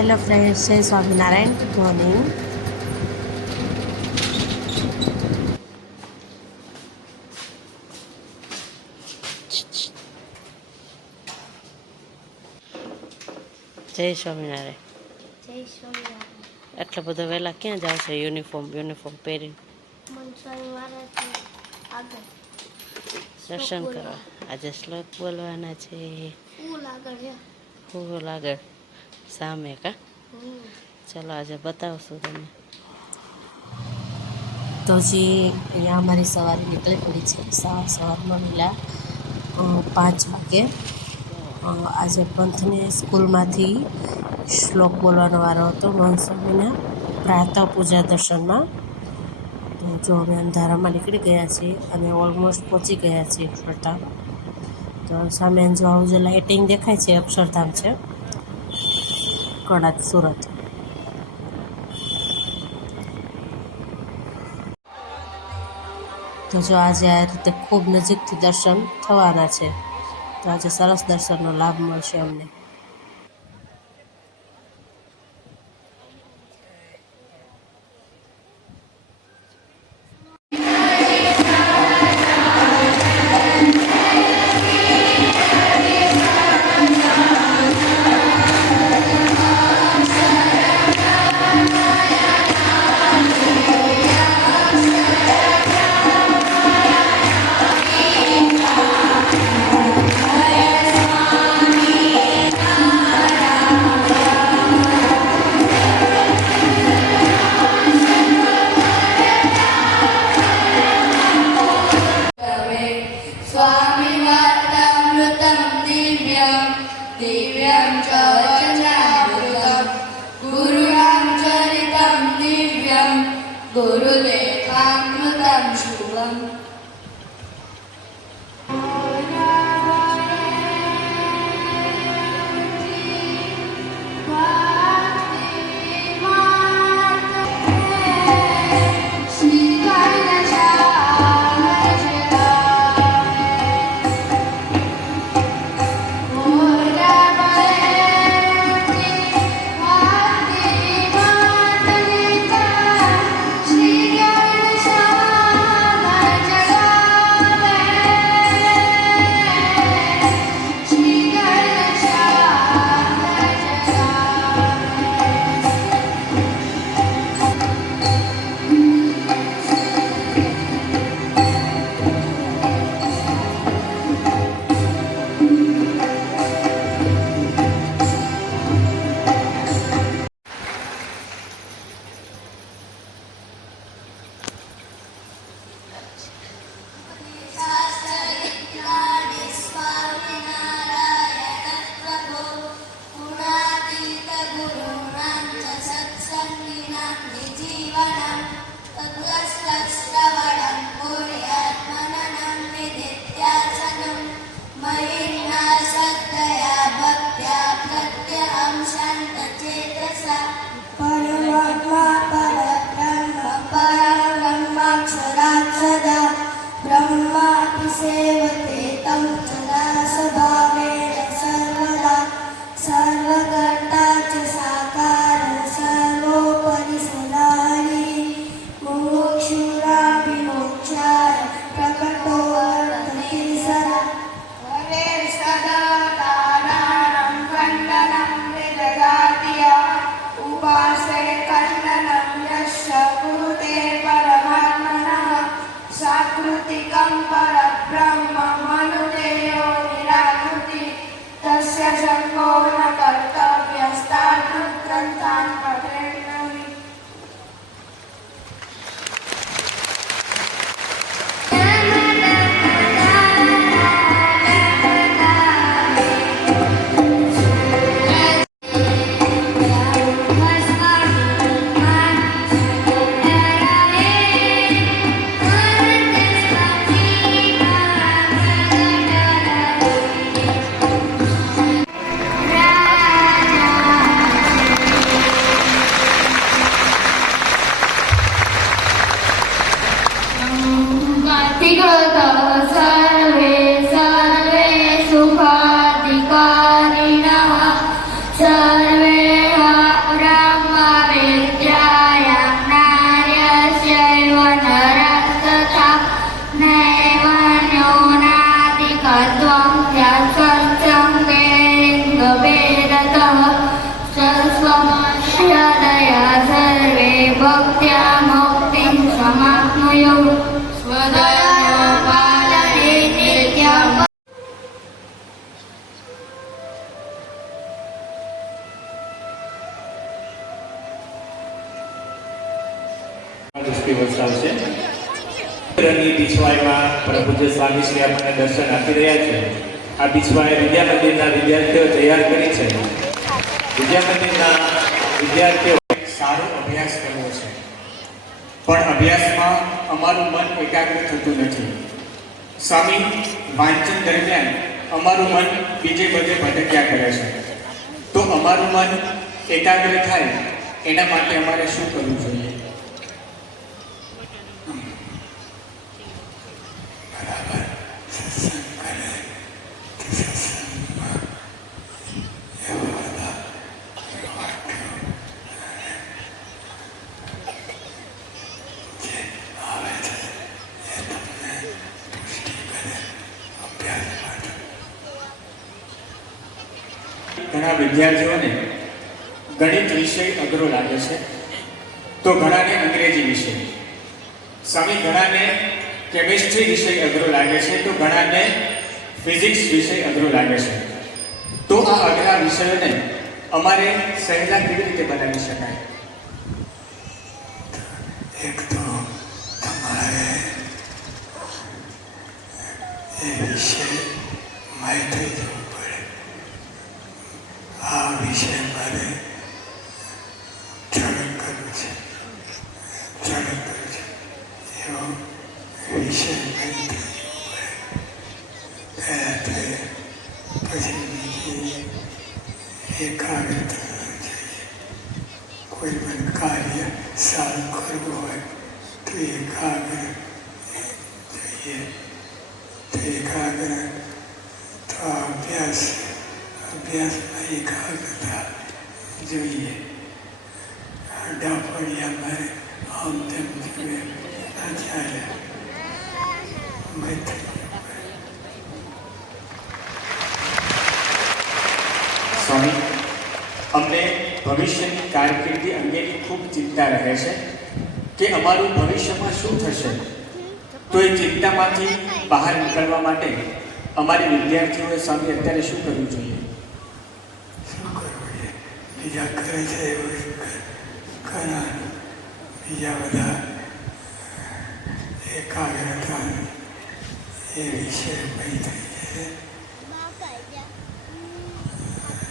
Hello friends જય Swaminarayan good morning જય સ્વામિનારાયણ જય સ્વામિનારાયણ આટલા બધા વહેલા ક્યાં જાવ છો? યુનિફોર્મ યુનિફોર્મ પહેરીને? દર્શન કરવા. આજે શ્લોક બોલવાના છે. ફૂલ આગળ. સામે કા. ચલો, આજે બતાવશું તમને. તો હજી અહીંયા અમારી સવારી નીકળી પડી છે, સવાર સવારમાં મિલા પાંચ વાગે. આજે પંથની સ્કૂલમાંથી શ્લોક બોલવાનો વારો હતો મહંત સ્વામીના પ્રાતઃ પૂજા દર્શનમાં. જો અમે અંધારામાં નીકળી ગયા છીએ, અને ઓલમોસ્ટ પહોંચી ગયા છીએ અક્ષરધામ. તો સામે જો આવું જે લાઇટિંગ દેખાય છે, અક્ષરધામ છે. કડાચ સુરત તો જો આજે આ રીતે ખૂબ નજીકથી દર્શન થવાના છે તો આજે સરસ દર્શનનો લાભ મળશે અમને दिव्यं च वचनामृतं गुरुणां चरितं दिव्यं गुरुलेखामृतं शुभम् પુષ્પિ વરસાવશે બિછવાઈમાં પ્રભુ સ્વામી શ્રી આપણને દર્શન આપી રહ્યા છે. આ પીછવાઈ વિદ્યા મંદિરના વિદ્યાર્થીઓ તૈયાર કરી છે. વિદ્યા મંદિરના વિદ્યાર્થીઓ સારો અભ્યાસ કરવો છે. પણ અભ્યાસમાં અમારું મન એકાગ્ર થતું નથી. સ્વામી, વાંચન દરમિયાન અમારું મન બીજે બધે ભટક્યા કરે છે. તો અમારું મન એકાગ્ર થાય, એના માટે અમારે શું કરવું જોઈએ? ઘણા વિદ્યાર્થીઓને ગણિત વિષય અઘરો લાગે છે. તો ઘણાને અંગ્રેજી વિષય સ્વામી ઘણાને કેમિસ્ટ્રી વિષય અઘરો લાગે છે તો ઘણાને ફિઝિક્સ વિષય અઘરો લાગે છે. તો આ અઘરા વિષયોને અમારે સહેલા કેવી રીતે બનાવી શકાય? એક તો તમારે એ વિશે માહિતી જવું પડે આ વિષય મારે ચડક કરવું છે ચડક કરવું છે એવો વિષય માહિતી જવું પડે પહેલા તે પછી બીજી એકાગ્રતા જોઈએ કોઈ પણ કાર્ય સારું કરવું હોય તો એકાગ્ર જોઈએ તો એકાગ્ર તો અભ્યાસ અભ્યાસમાં એકાગ્રતા જોઈએ ડાફડિયા મારે આમ તેમ જીવે ના ચાલે મૈત્રી સ્વામી અમને ભવિષ્યની કારકિર્દી અંગેની ખૂબ ચિંતા રહે છે કે અમારું ભવિષ્યમાં શું થશે. તો એ ચિંતામાંથી બહાર નીકળવા માટે અમારી વિદ્યાર્થીઓએ સ્વામી અત્યારે શું કરવું જોઈએ? બીજા કરે છે બીજા બધા એકાગ્રતા એ વિશે થઈ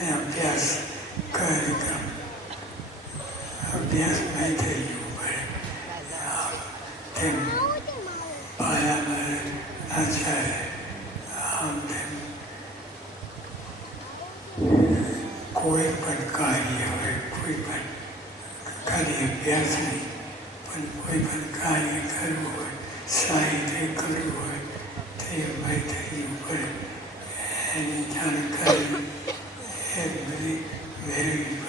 અને અભ્યાસ કાર્યક્રમ અભ્યાસ નહીં થઈ આમ તેમ પાયામાં ના ચાલે આમ તેમ કોઈ પણ કાર્ય હોય, કોઈ પણ કાર્ય અભ્યાસ નહીં પણ કોઈ પણ કાર્ય કરવું હોય સાહિત્ય કરવું હોય તે મૈત્રી પડે એની જાણકારી, એ બધી મેળવી.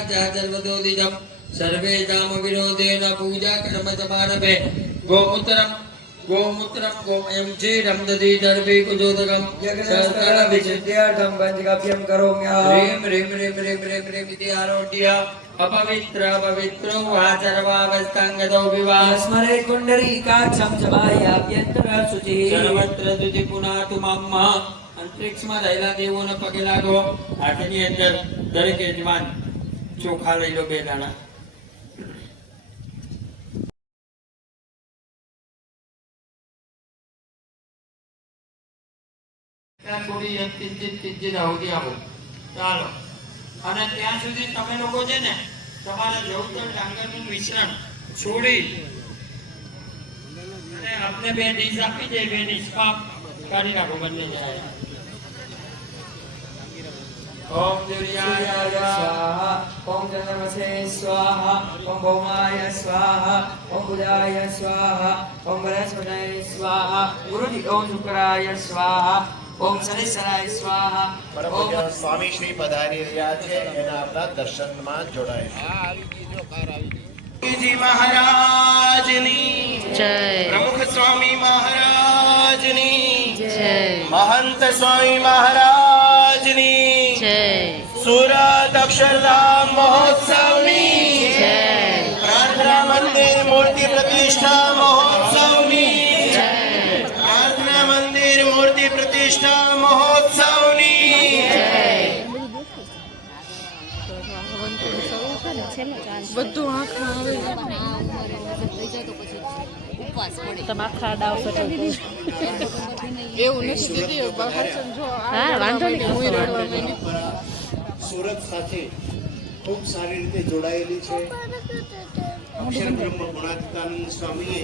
च सर्वतोदिजम् सर्वेषां विरोधेन पूजा कर्म च मानवे गोमूत्रं गोमूत्रं गोमयं क्षीरं दधि दर्भि कुजोदकं यज्ञविशुद्ध्यार्थं पञ्चकाभ्यं करोम्यहम् ह्रीं ह्रीं ह्रीं ह्रीं ह्रीं ह्रीं इति आरोढ्य अपवित्र पवित्रो वा सर्वावस्थाङ्गतो विवाह स्मरे कुण्डलीकाक्षं च बाह्याभ्यन्तरः शुचिः સર્વત્ર તુજી પુનાતુ મમ્મ અંતરિક્ષમાં રહેલા દેવોને પગે લાગો હાથની અંદર દરેક યજમાન ચોખા લઈ લો બે દાણા. આપો. ચાલો. અને ત્યાં સુધી તમે લોકો છે ને, તમારા જવતર ડાંગરનું મિશ્રણ છોડી. અને આપણે બે ડીશ આપી દે, બે ડીશમાં કરી નાખો બંને જાય ઓમ દુર્યાય स्वाहा ॐ चन्द्रमसे स्वाहा ॐ भौमाय स्वाहा ॐ बुधाय स्वाहा ॐ बृहस्पतये स्वाहा गुरुजि ॐ शुक्राय स्वाहा ॐ शनिश्चराय स्वाहा પરમ ॐ પૂજ્ય સ્વામી શ્રી પધારી રહ્યા છે એના આપણા દર્શનમાં જોડાય જી મહારાજની જય પ્રમુખ સ્વામી મહારાજની જય મહંત સ્વામી મહારાજની જય સુરત અક્ષરધામ મહોત્સવની જય. પ્રાર્થના મંદિર મૂર્તિ પ્રતિષ્ઠા મહોત્સવની પ્રાર્થના મંદિર મૂર્તિ પ્રતિષ્ઠા મહોત્સવની તમે આખા ડાવ હા વાંધો નહીં. સુરત સાથે ખૂબ સારી રીતે જોડાયેલી છે. અક્ષર બ્રહ્મ ગુણાતીતાનંદ સ્વામીએ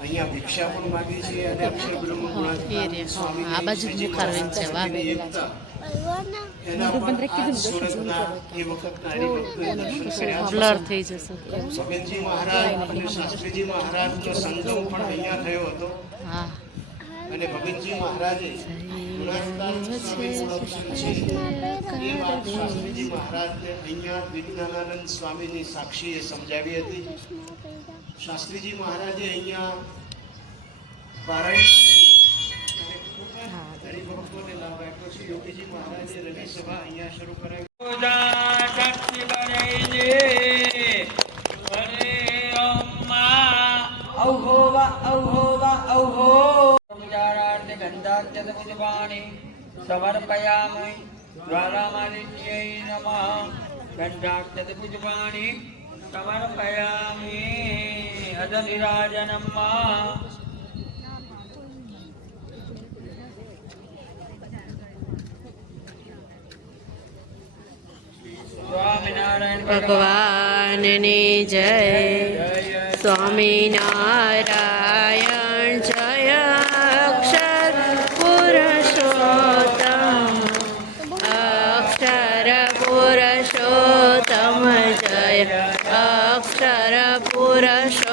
અહીંયા ભિક્ષા પણ માગી છે અને અક્ષર બ્રહ્મ ગુણાતીતાનંદ સ્વામીની એકતા. એના સુરતના એ વખતના હરિભક્તોએ દર્શન કર્યા છે. બ્લર થઈ જશે. ભગતજી મહારાજ અને શાસ્ત્રીજી મહારાજનો સંગમ પણ અહીંયા થયો હતો. અને ભગતજી મહારાજે ગુણાતીતાનંદ સ્વામી મૂળક્ષર છે એ વાત શાસ્ત્રીજી મહારાજને અહીંયા વિજ્ઞાનાનંદ સ્વામીની સાક્ષીએ સમજાવી હતી શાસ્ત્રીજી મહારાજે અહીંયા પારાયણ કરી અને ખૂબ જ હરિભક્તોને લાભ આપ્યો છે. યોગીજી મહારાજે રવિ સભા અહીંયા શરૂ કરાવી. પૂજા શક્તિ બને હરે અમ્મા. ઔહો વા ઔહો વા ઔહો. પૂજારાર્થે સમર્પયામિ જ્વાલામાલિન્યై નમઃ ગંધાક્ષત પુષ્પાણિ સમર્પયામિ અદવિરાજનમ્મા સ્વામિનારાયણ ભગવાનની જય Swaminarayan Horas.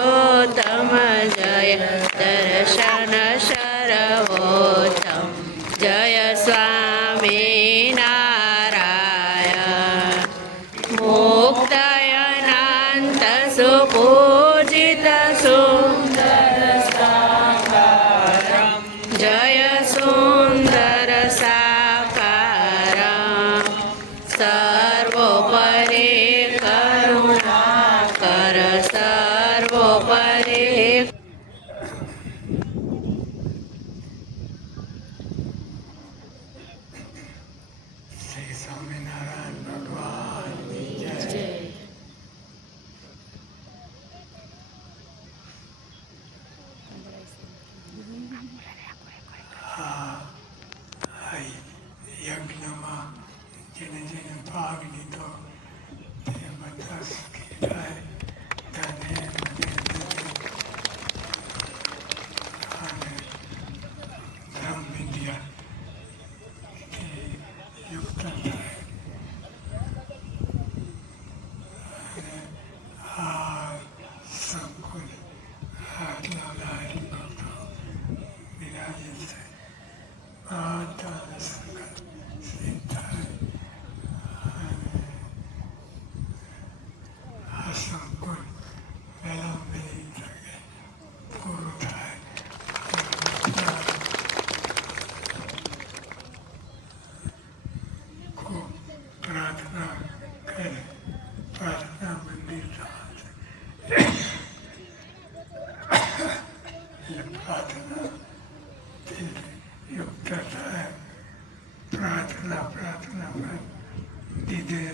be did.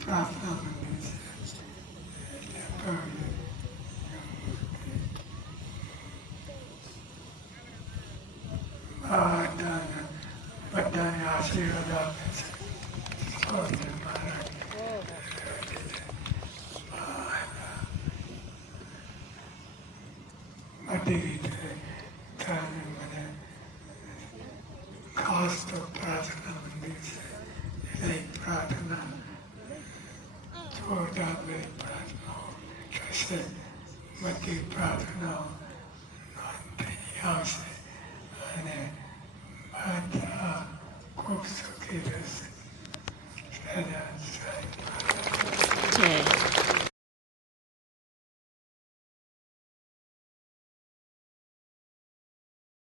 Profitable. Ah, ah. ખાસ તો પ્રાર્થના મંદિર છે એટલે એક પ્રાર્થના જોરદાર બધી